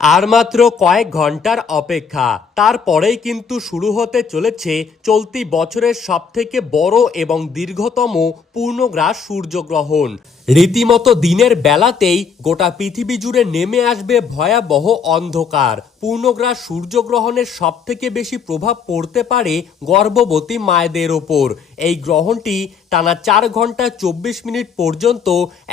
আর মাত্র কয়েক ঘন্টার অপেক্ষা, তারপরেই কিন্তু শুরু হতে চলেছে চলতি বছরের সবথেকে বড় এবং দীর্ঘতম পূর্ণগ্রাস সূর্যগ্রহণ। রীতিমতো দিনের বেলাতেই গোটা পৃথিবী জুড়ে নেমে আসবে ভয়াবহ অন্ধকার। পূর্ণগ্রাস সূর্যগ্রহণের সবথেকে বেশি প্রভাব পড়তে পারে গর্ভবতী মায়েদের ওপর। এই গ্রহণটি টানা 4 ঘন্টা 24 মিনিট পর্যন্ত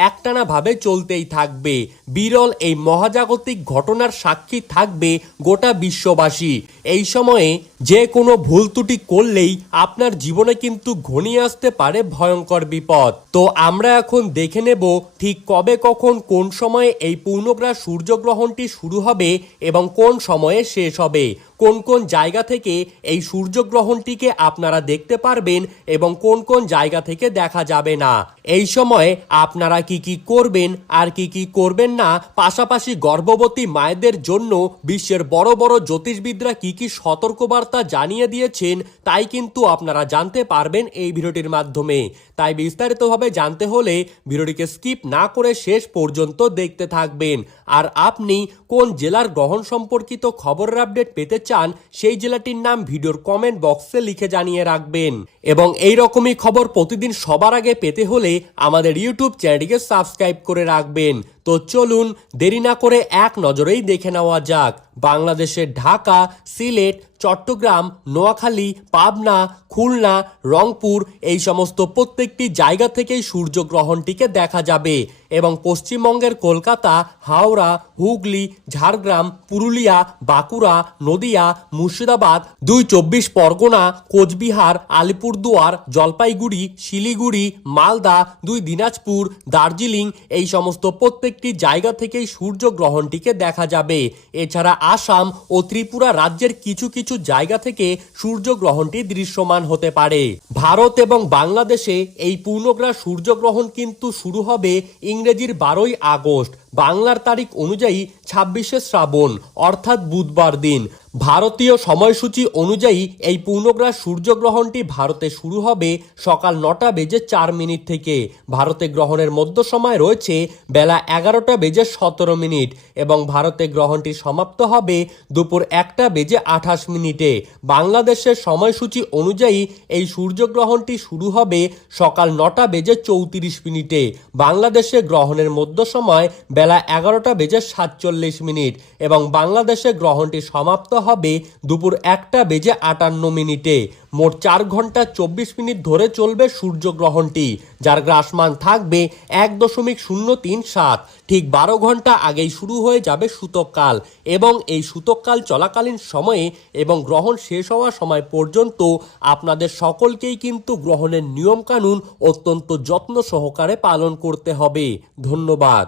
একটানাভাবে চলতেই থাকবে। বিরল এই মহাজাগতিক ঘটনার সাক্ষী থাকবে গোটা বিশ্ববাসী। এই সময়ে যে কোনো ভুল ত্রুটি করলেই আপনার জীবনে কিন্তু ঘনিয়ে আসতে পারে ভয়ঙ্কর বিপদ। তো আমরা এখন দেখে নেব ঠিক কবে, কখন, কোন সময়ে এই পূর্ণগ্রাস সূর্যগ্রহণটি শুরু হবে এবং কোন সময়ে শেষ হবে। কোন কোন জায়গা থেকে এই সূর্যগ্রহণটিকে আপনারা দেখতে পারবেন এবং কোন কোন জায়গা থেকে দেখা যাবে না। এই সময়ে আপনারা কি কি করবেন আর কি কি করবেন না, পাশাপাশি গর্ভবতী মায়েদের জন্য বিশ্বের বড় বড় জ্যোতিষবিদরা কি কি সতর্কবার্তা জানিয়ে দিয়েছেন, তাই কিন্তু আপনারা জানতে পারবেন এই ভিডিওটির মাধ্যমে। তাই বিস্তারিতভাবে জানতে হলে ভিডিওটিকে স্কিপ না করে শেষ পর্যন্ত দেখতে থাকবেন। আর আপনি কোন জেলার গ্রহণ সম্পর্কিত খবরের আপডেট পেতে চান, সেই জেলাটির নাম ভিডিওর কমেন্ট বক্সে লিখে জানিয়ে রাখবেন। এবং এই রকমই খবর প্রতিদিন সবার আগে পেতে হলে আমাদের ইউটিউব চ্যানেলটিকে সাবস্ক্রাইব করে রাখবেন। তো চলুন দেরি না করে এক নজরেই দেখে নেওয়া যাক বাংলাদেশের ঢাকা, সিলেট, চট্টগ্রাম, নোয়াখালী, পাবনা, খুলনা, রংপুর এই সমস্ত প্রত্যেকটি জায়গা থেকেই সূর্যগ্রহণটিকে দেখা যাবে। এবং পশ্চিমবঙ্গের কলকাতা, হাওড়া, হুগলি, ঝাড়গ্রাম, পুরুলিয়া, বাঁকুড়া, নদিয়া, মুর্শিদাবাদ, 2 চব্বিশ পরগনা, কোচবিহার, আলিপুরদুয়ার, জলপাইগুড়ি, শিলিগুড়ি, মালদা, 2 দিনাজপুর, দার্জিলিং এই সমস্ত প্রত্যেকটি জায়গা থেকেই সূর্যগ্রহণটিকে দেখা যাবে। এছাড়া আসাম ও ত্রিপুরা রাজ্যের কিছু কিছু জায়গা থেকে সূর্যগ্রহণটি দৃশ্যমান হতে পারে। ভারত এবং বাংলাদেশে এই পূর্ণগ্রাস সূর্যগ্রহণ কিন্তু শুরু হবে ইংরেজির 12ই আগস্ট, বাংলার তারিখ অনুযায়ী 26শে শ্রাবণ অর্থাৎ বুধবার দিন। ভারতীয় সময়সূচি অনুযায়ী এই পূর্ণগ্রাস সূর্যগ্রহণটি ভারতে শুরু হবে সকাল 9:04 থেকে। ভারতে গ্রহণের মধ্য সময় রয়েছে বেলা 11:17 এবং ভারতে গ্রহণটি সমাপ্ত হবে দুপুর 1:28। বাংলাদেশের সময়সূচি অনুযায়ী এই সূর্যগ্রহণটি শুরু হবে সকাল 9:34। বাংলাদেশে গ্রহণের মধ্য সময় বেলা 11:47 এবং বাংলাদেশে গ্রহণটি সমাপ্ত হবে দুপুর 1:58। মোট 4 ঘন্টা 24 মিনিট ধরে চলবে সূর্যগ্রহণটি, যার গ্রাসমান থাকবে 1.037। ঠিক 12 ঘন্টা আগেই শুরু হয়ে যাবে সূতককাল এবং এই সূতককাল চলাকালীন সময়ে এবং গ্রহণ শেষ হওয়ার সময় পর্যন্ত আপনাদের সকলকেই কিন্তু গ্রহণের নিয়মকানুন অত্যন্ত যত্ন সহকারে পালন করতে হবে। ধন্যবাদ।